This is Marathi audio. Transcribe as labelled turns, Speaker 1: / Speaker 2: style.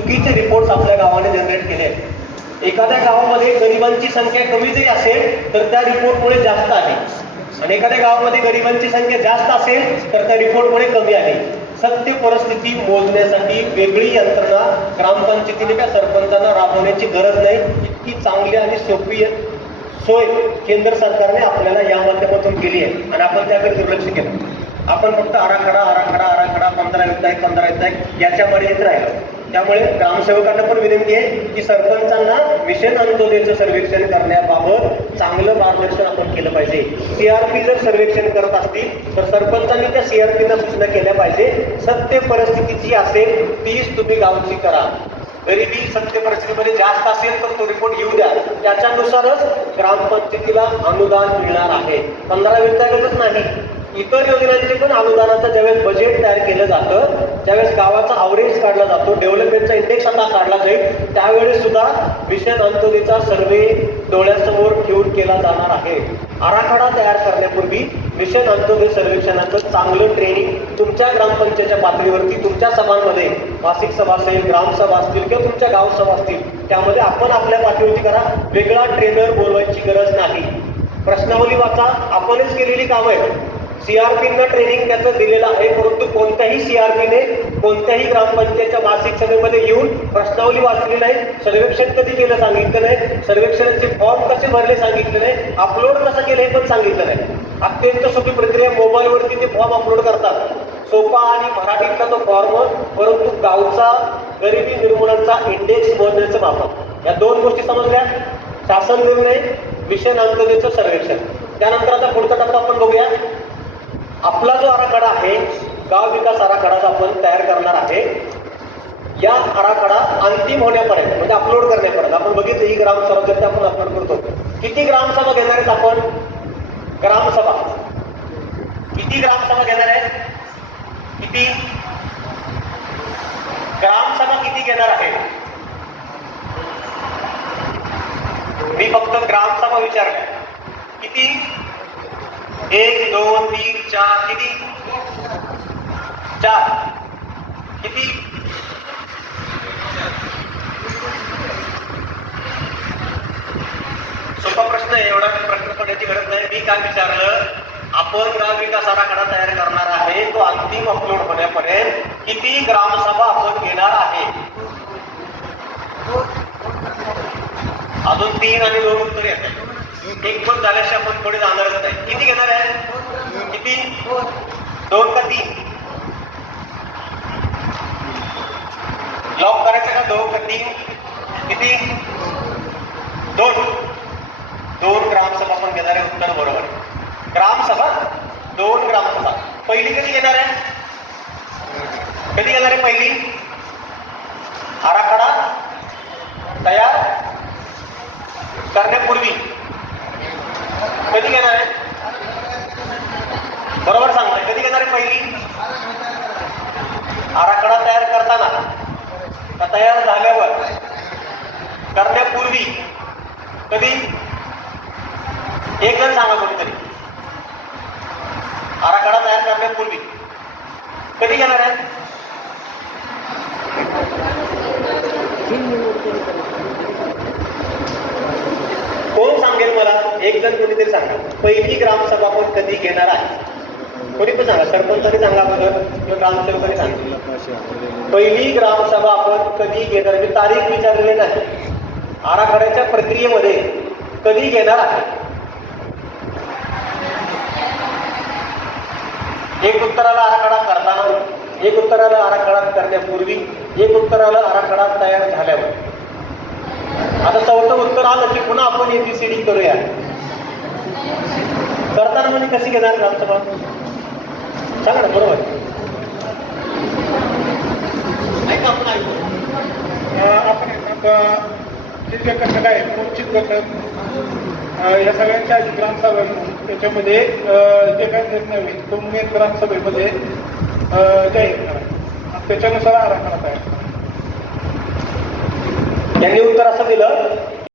Speaker 1: चुकीचे रिपोर्ट्स आपल्या गावाने जनरेट केले आहेत. एखाद्या गावामध्ये गरिबांची संख्या कमी जरी असेल तर त्या रिपोर्टमुळे जास्त आहे. आणि एखाद्या गावामध्ये गरिबांची संख्या जास्त असेल तर त्या रिपोर्टमुळे कमी आहे. सत्य परिस्थिती मोजण्यासाठी वेगळी यंत्रणा ग्रामपंचायतीने त्या सरपंचांना राबवण्याची गरज नाही. इतकी चांगली आणि सोपी सोय केंद्र सरकारने आपल्याला या माध्यमातून केली आहे. आणि आपण त्याकडे दुर्लक्ष केलं. आपण फक्त आराखडा आराखडा आराखडा पंधरा युद्ध पंधरा विधायक याच्या मर्यादित राहिलो. त्यामुळे ग्रामसेवकांना पण विनंती आहे की सरपंचांना मिशन अंत्योदयचं सर्वेक्षण करण्याबाबत चांगलं मार्गदर्शन आपण केलं पाहिजे. सीआरपी जर सर्वेक्षण करत असतील तर सरपंचांनी त्या सीआरपीला सूचना केल्या पाहिजे. सत्य परिस्थिती जी असेल तीच तुम्ही गावची करा. गरिबी सत्य परिस्थितीमध्ये जास्त असेल तर तो रिपोर्ट येऊ द्या. त्याच्यानुसारच ग्रामपंचायतीला अनुदान मिळणार आहे. पंधरा विद्यार्थीच नाही. इतर योजनांचे पण अनुदानाचं ज्यावेळेस बजेट तयार केलं जातं ज्यावेळेस गावाचा आवरेज काढला जातो डेव्हलपमेंटचा इंडेक्स आता काढला जाईल. त्यावेळेस सुद्धा मिशन अंत्योदयचा सर्वे डोळ्यासमोर ठेवून केला जाणार आहे. आराखडा तयार करण्यापूर्वी मिशन अंत्योदय सर्वेक्षणाचं चांगलं ट्रेनिंग तुमच्या ग्रामपंचायतच्या पातळीवरती तुमच्या सभांमध्ये मासिक सभा असेल ग्रामसभा असतील किंवा तुमच्या गावसभा असतील त्यामध्ये आपण आपल्या पातळीवरती करा वेगळा ट्रेनर बोलवायची गरज नाही. प्रश्नावली वाचा आपणच केलेली कामं आहे सीआरपींना ट्रेनिंग त्याचं दिलेलं आहे परंतु कोणत्याही सीआरपीने कोणत्याही ग्रामपंचायतच्या मासिक सभेमध्ये येऊन प्रश्नावली वाचली नाही सर्वेक्षण कधी केलं सांगितलं नाही सर्वेक्षणाचे फॉर्म कसे भरले सांगितले नाही अपलोड कसं केलं हे पण सांगितलं नाही. अत्यंत सोपी प्रक्रिया मोबाईलवरती ते फॉर्म अपलोड करतात. सोपा आणि मराठीतला तो फॉर्म परंतु गावचा गरिबी निर्मूलनचा इंडेक्स मोजण्याचं मापन. या दोन गोष्टी समजल्या. शासन निर्णय मिशन अंत्योदयचं सर्वेक्षण. त्यानंतर आता पुढचा टप्पा आपण बघूया. आपला जो आराखडा आहे गाव विकास आराखडाचा आपण तयार करणार आहे या आराखडा अंतिम होण्यापर्यंत म्हणजे अपलोड करण्यापर्यंत आपण बघितलं ही ग्रामसभा जर आपण अपलोड करतो. किती ग्रामसभा घेणार आहेत आपण? ग्रामसभा किती ग्रामसभा घेणार आहेत? किती? ग्रामसभा किती घेणार आहे? मी फक्त ग्रामसभा विचारल्या किती? एक दोन तीन चार किती? चार. किती? सोपा प्रश्न आहे एवढा प्रश्न पडण्याची गरज नाही. मी काय विचारलं आपण ग्राम विकास आराखडा तयार करणार आहे तो अंतिम अपलोड होण्यापर्यंत किती ग्रामसभा आपण घेणार आहे? अजून तीन आणि दोन उत्तर येत आहेत. एक पण झाल्याशी आपण पुढे जाणार नाही किती घेणार आहे किती? दोन का तीन लॉक करायचं का दोन का तीन किती दोन दोन ग्रामसभा आपण घेणार आहे उत्तर बरोबर. ग्रामसभा दोन ग्रामसभा पहिली कधी घेणार आहे? कधी घेणार आहे पहिली? आराखडा? तयार? करताना तयार झाल्यावर करण्यापूर्वी कधी? एक जण सांगा कोणीतरी. आराखडा तयार करण्यापूर्वी. कधी घेणार आहे कोण सांगेल मला? एक जण कोणीतरी सांगा. पहिली ग्रामसभा आपण कधी घेणार आहे? कोणी पण सांगा सरपंचाने सांगा अगोदर किंवा ग्रामसेवकाने सांगितलं. पहिली ग्रामसभा आपण कधी घेणार म्हणजे तारीख विचारलेली नाही. आराखड्याच्या प्रक्रियेमध्ये कधी घेणार आहे? एक उत्तराला आराखडा करताना एक उत्तराला आराखडा करण्यापूर्वी एक उत्तराला आराखडा तयार झाल्यावर. आता चौथं उत्तर आलं की पुन्हा आपण एबीसीडी करूया. करताना म्हणजे कशी घेणार ग्रामसभा? सांगा ना बरोबर ऐका आपण ऐकू?
Speaker 2: आपण आहेत वंचित घटक अं, या सगळ्यांच्या आधी ग्रामसभा त्याच्यामध्ये जे काही निर्णय होईल तो मेन ग्रामसभेमध्ये जाहीर करा. त्याच्यानुसार आराखडा तयार करा.
Speaker 1: यांनी उत्तर असं दिलं